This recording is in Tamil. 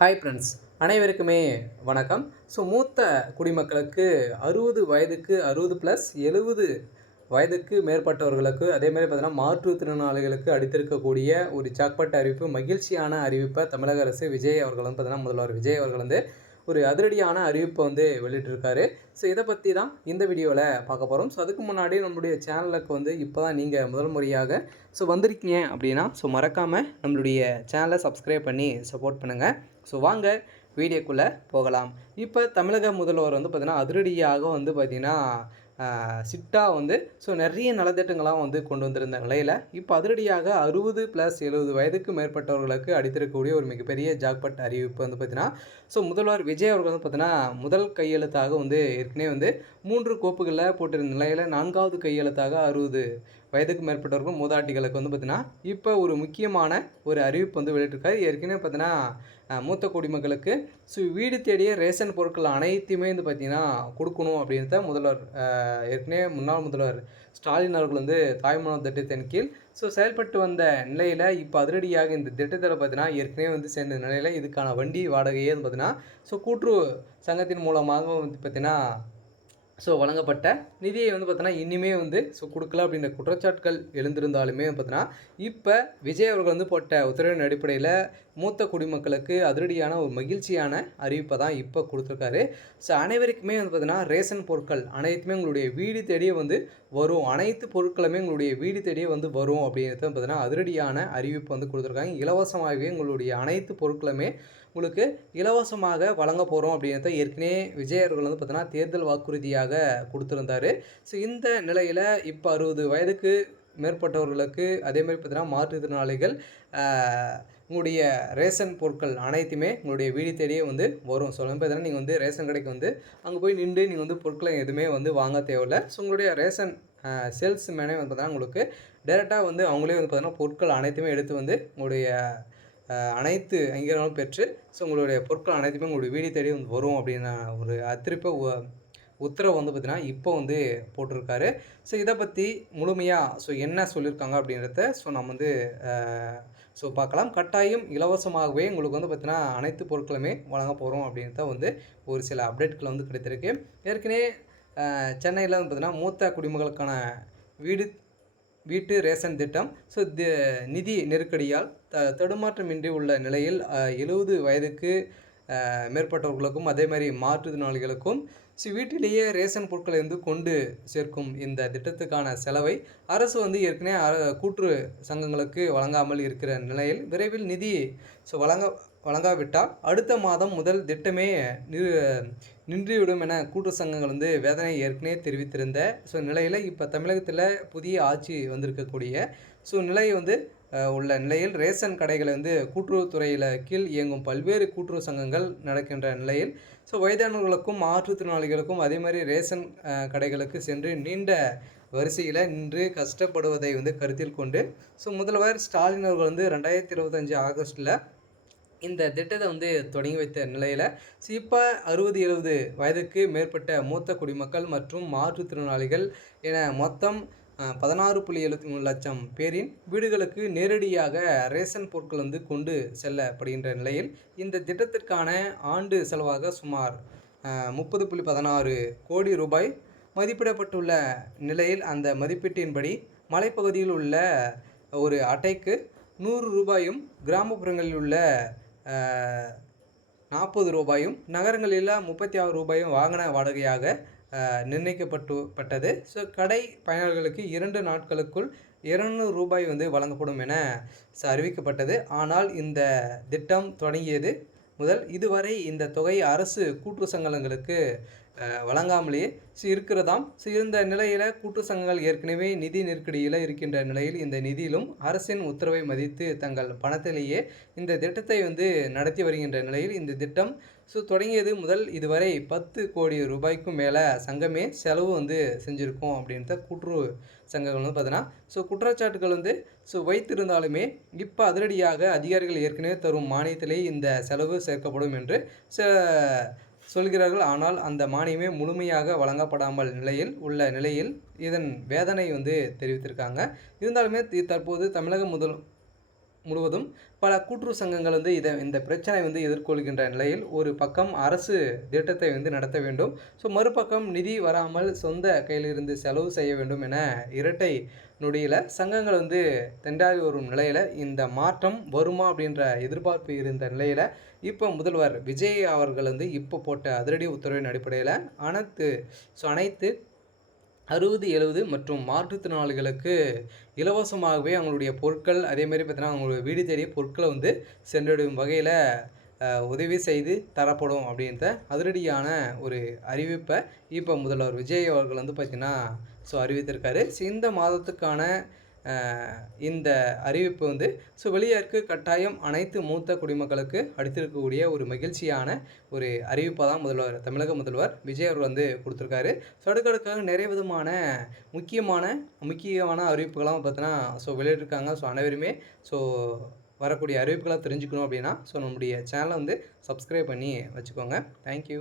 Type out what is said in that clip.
ஹாய் ஃப்ரெண்ட்ஸ், அனைவருக்குமே வணக்கம். மூத்த குடிமக்களுக்கு 60 வயதுக்கு 60+, 70 வயதுக்கு மேற்பட்டவர்களுக்கு, அதேமாதிரி பார்த்தீங்கன்னா மாற்றுத்திறனாளிகளுக்கு அளித்திருக்கக்கூடிய ஒரு ஜாக்பாட் அறிவிப்பு, மகிழ்ச்சியான அறிவிப்பை தமிழக அரசு விஜய் அவர்கள் வந்து பார்த்தீங்கன்னா முதல்வர் விஜய் அவர்கள் வந்து ஒரு அதிரடியான அறிவிப்பை வந்து வெளியிட்டிருக்காரு. இதை பற்றி தான் இந்த வீடியோவில் பார்க்க போகிறோம். அதுக்கு முன்னாடி நம்மளுடைய சேனலுக்கு வந்து இப்போ தான் நீங்கள் முதல் முறையாக வந்திருக்கீங்க அப்படின்னா மறக்காமல் நம்மளுடைய சேனலை சப்ஸ்கிரைப் பண்ணி சப்போர்ட் பண்ணுங்கள். வாங்க வீடியோக்குள்ளே போகலாம். இப்போ தமிழக முதல்வர் வந்து பார்த்திங்கன்னா அதிரடியாக வந்து பார்த்திங்கன்னா சிட்டாக வந்து நிறைய நலத்திட்டங்களாக வந்து கொண்டு வந்திருந்த நிலையில் இப்போ அதிரடியாக 60+, 70 வயதுக்கு மேற்பட்டவர்களுக்கு அளித்திருக்கக்கூடிய ஒரு மிகப்பெரிய ஜாக்பாட் அறிவிப்பு வந்து பார்த்திங்கன்னா முதல்வர் விஜய் அவர்கள் வந்து பார்த்திங்கன்னா முதல் கையெழுத்தாக வந்து ஏற்கனவே வந்து 3 கோப்புகளில் போட்டிருந்த நிலையில் 4வது கையெழுத்தாக 60 வயதுக்கு மேற்பட்டவர்கள் மூதாட்டிகளுக்கு வந்து பார்த்திங்கன்னா இப்போ ஒரு முக்கியமான ஒரு அறிவிப்பு வந்து வெளியிட்டிருக்காரு. ஏற்கனவே பார்த்திங்கன்னா மூத்த குடிமக்களுக்கு வீடு தேடிய ரேஷன் பொருட்கள் அனைத்தையுமே வந்து பார்த்திங்கன்னா கொடுக்கணும் அப்படின்றத முதல்வர் ஏற்கனவே முன்னாள் முதல்வர் ஸ்டாலின் அவர்கள் வந்து தாய்மானவர் திட்டத்தின் கீழ் செயல்பட்டு வந்த நிலையில் இப்போ அதிரடியாக இந்த திட்டத்தில் பார்த்தீங்கன்னா ஏற்கனவே வந்து சேர்ந்த நிலையில் இதுக்கான வண்டி வாடகையே வந்து பார்த்திங்கன்னா கூட்டுறவு சங்கத்தின் மூலமாக வந்து பார்த்திங்கன்னா வழங்கப்பட்ட நிதியை வந்து பார்த்தோன்னா இனிமே வந்து கொடுக்கல அப்படின்ற குற்றச்சாட்டுகள் எழுந்திருந்தாலுமே பார்த்தீங்கன்னா இப்போ விஜய் அவர்கள் வந்து போட்ட உத்தரவின் அடிப்படையில் மூத்த குடிமக்களுக்கு அதிரடியான ஒரு மகிழ்ச்சியான அறிவிப்பை தான் இப்போ கொடுத்துருக்காரு. அனைவருக்குமே வந்து பார்த்தீங்கன்னா ரேஷன் பொருட்கள் அனைத்துமே உங்களுடைய வீடு தேடியே வந்து வரும், அனைத்து பொருட்களுமே உங்களுடைய வீடு தேடியே வந்து வரும் அப்படின்றது பார்த்தீங்கன்னா அதிரடியான அறிவிப்பு வந்து கொடுத்துருக்காங்க. இலவசமாகவே உங்களுடைய அனைத்து பொருட்களுமே உங்களுக்கு இலவசமாக வழங்க போகிறோம் அப்படின்றத ஏற்கனவே விஜய் அவர்கள் வந்து பார்த்தீங்கன்னா தேர்தல் வாக்குறுதியாக கொடுத்துருந்தார். இந்த நிலையில் இப்போ 60 வயதுக்கு மேற்பட்டவர்களுக்கு அதேமாதிரி பார்த்தீங்கன்னா மாற்றுத்திறனாளிகள் உங்களுடைய ரேஷன் பொருட்கள் அனைத்துமே உங்களுடைய வீடு தேடியே வந்து வரும். பார்த்தீங்கன்னா நீங்கள் வந்து ரேஷன் கடைக்கு வந்து அங்கே போய் நின்று நீங்கள் வந்து பொருட்களை எதுவுமே வந்து வாங்க தேவையில்லை. உங்களுடைய ரேஷன் சேல்ஸ் மேனே வந்து பார்த்தீங்கன்னா உங்களுக்கு டேரெக்டாக வந்து அவங்களே வந்து பார்த்தீங்கன்னா பொருட்கள் அனைத்துமே எடுத்து வந்து உங்களுடைய அனைத்து அங்கீகாரங்களும் பெற்று உங்களுடைய பொருட்கள் அனைத்துமே உங்களுடைய வீடு தேடி வந்து வரும் அப்படின்னா ஒரு அத்திருப்ப உத்தரவு வந்து பார்த்திங்கன்னா இப்போ வந்து போட்டிருக்காரு. இதை பற்றி முழுமையாக என்ன சொல்லியிருக்காங்க அப்படின்றத நம்ம வந்து பார்க்கலாம். கட்டாயம் இலவசமாகவே உங்களுக்கு வந்து பார்த்திங்கன்னா அனைத்து பொருட்களுமே வழங்க போகிறோம் அப்படின்றத வந்து ஒரு சில அப்டேட்கள் வந்து கிடைத்திருக்கு. ஏற்கனவே சென்னையில் வந்து பார்த்திங்கன்னா மூத்த குடிமக்களுக்கான வீட்டு ரேஷன் திட்டம் நிதி நெருக்கடியால் தடுமாற்றமின்றி உள்ள நிலையில் 70 வயதுக்கு மேற்பட்டவர்களுக்கும் அதே மாதிரி மாற்றுத்திறனாளிகளுக்கும் வீட்டிலேயே ரேஷன் பொருட்களை வந்து கொண்டு சேர்க்கும் இந்த திட்டத்துக்கான செலவை அரசு வந்து ஏற்கனவே கூட்டுறவு சங்கங்களுக்கு வழங்காமல் இருக்கிற நிலையில் விரைவில் நிதி வழங்காவிட்டால் அடுத்த மாதம் முதல் திட்டமே நின்றுவிடும் என கூட்டுறவு சங்கங்கள் வந்து வேதனை ஏற்கனவே தெரிவித்திருந்த நிலையில் இப்போ தமிழகத்தில் புதிய ஆட்சி வந்திருக்கக்கூடிய நிலை வந்து உள்ள நிலையில் ரேஷன் கடைகளை வந்து கூட்டுறவுத்துறையில் கீழ் இயங்கும் பல்வேறு கூட்டுறவு சங்கங்கள் நடக்கின்ற நிலையில் வயதானவர்களுக்கும் மாற்றுத்திறனாளிகளுக்கும் அதே மாதிரி ரேஷன் கடைகளுக்கு சென்று நீண்ட வரிசையில் நின்று கஷ்டப்படுவதை வந்து கருத்தில் கொண்டு முதல்வர் ஸ்டாலின் அவர்கள் வந்து 2025 ஆகஸ்ட்டில் இந்த திட்டத்தை வந்து தொடங்கி வைத்த நிலையில் இப்போ 60-70 வயதுக்கு மேற்பட்ட மூத்த குடிமக்கள் மற்றும் மாற்றுத்திறனாளிகள் என மொத்தம் 16.73 லட்சம் பேரின் வீடுகளுக்கு நேரடியாக ரேஷன் பொருட்கள் வந்து கொண்டு செல்லப்படுகின்ற நிலையில் இந்த திட்டத்திற்கான ஆண்டு செலவாக சுமார் 30.16 கோடி ரூபாய் மதிப்பிடப்பட்டுள்ள நிலையில் அந்த மதிப்பீட்டின்படி மலைப்பகுதியில் உள்ள ஒரு அட்டைக்கு 100 ரூபாயும் கிராமப்புறங்களில் உள்ள 40 ரூபாயும் நகரங்களில் 36 ரூபாயும் வாகன வாடகையாக நிர்ணயிக்கப்பட்டது. கடை பயனர்களுக்கு 2 நாட்களுக்குள் 200 ரூபாய் வந்து வழங்கப்படும் என அறிவிக்கப்பட்டது. ஆனால் இந்த திட்டம் தொடங்கியது முதல் இதுவரை இந்த தொகை அரசு கூட்டுறவு சங்கங்களுக்கு வழங்காமலேயே இருக்கிறதாம். இந்த நிலையில் கூட்டுறவு சங்கங்கள் ஏற்கனவே நிதி நெருக்கடியில் இருக்கின்ற நிலையில் இந்த நிதியிலும் அரசின் உத்தரவை மதித்து தங்கள் பணத்திலேயே இந்த திட்டத்தை வந்து நடத்தி வருகின்ற நிலையில் இந்த திட்டம் தொடங்கியது முதல் இதுவரை 10 கோடி ரூபாய்க்கும் மேலே சங்கமே செலவு வந்து செஞ்சுருக்கோம் அப்படின்றத கூட்டுறவு சங்கங்கள் வந்து பார்த்தீங்கன்னா குற்றச்சாட்டுகள் வந்து வைத்திருந்தாலுமே இப்போ அதிரடியாக அதிகாரிகள் ஏற்கனவே தரும் மானியத்திலே இந்த செலவு சேர்க்கப்படும் என்று சொல்கிறார்கள். ஆனால் அந்த மானியமே முழுமையாக வழங்கப்படாமல் நிலையில் இதன் வேதனை வந்து தெரிவித்திருக்காங்க. இருந்தாலுமே தற்போது தமிழக முழுவதும் பல கூட்டுறவு சங்கங்கள் வந்து இந்த பிரச்சனை வந்து எதிர்கொள்கின்ற நிலையில் ஒரு பக்கம் அரசு திட்டத்தை வந்து நடத்த வேண்டும். ஸோ மறுபக்கம் நிதி வராமல் சொந்த கையிலிருந்து செலவு செய்ய வேண்டும் என இரட்டை நொடியில சங்கங்கள் வந்து திண்டாடி வரும் நிலையில இந்த மாற்றம் வருமா அப்படின்ற எதிர்பார்ப்பு இருந்த நிலையில இப்போ முதல்வர் விஜய் அவர்கள் வந்து இப்போ போட்ட அதிரடி உத்தரவின் அடிப்படையில் அனைத்து 60, 70 மற்றும் மாற்றுத்திறனாளிகளுக்கு இலவசமாகவே அவங்களுடைய பொருட்கள் அதேமாரி பார்த்தீங்கன்னா அவங்களுடைய வீடு தேடிய பொருட்களை வந்து சென்றடையும் வகையில் உதவி செய்து தரப்படும் அப்படின்ற அதிரடியான ஒரு அறிவிப்பை இப்போ முதல்வர் விஜய் அவர்கள் வந்து பார்த்திங்கன்னா அறிவித்திருக்காரு. இந்த மாதத்துக்கான இந்த அறிவிப்பு வந்து வெளியாருக்கு கட்டாயம் அனைத்து மூத்த குடிமக்களுக்கு அளித்திருக்கக்கூடிய ஒரு மகிழ்ச்சியான ஒரு அறிவிப்பாக தான் தமிழக முதல்வர் விஜய் அவர் வந்து கொடுத்துருக்காரு. அடுக்கடுக்காக நிறைய விதமான முக்கியமான அறிவிப்புகள்லாம் பார்த்தீங்கன்னா வெளியிட்டிருக்காங்க. அனைவருமே வரக்கூடிய அறிவிப்புகளை தெரிஞ்சுக்கணும் அப்படின்னா நம்முடைய சேனலை வந்து சப்ஸ்கிரைப் பண்ணி வச்சுக்கோங்க. தேங்க்யூ.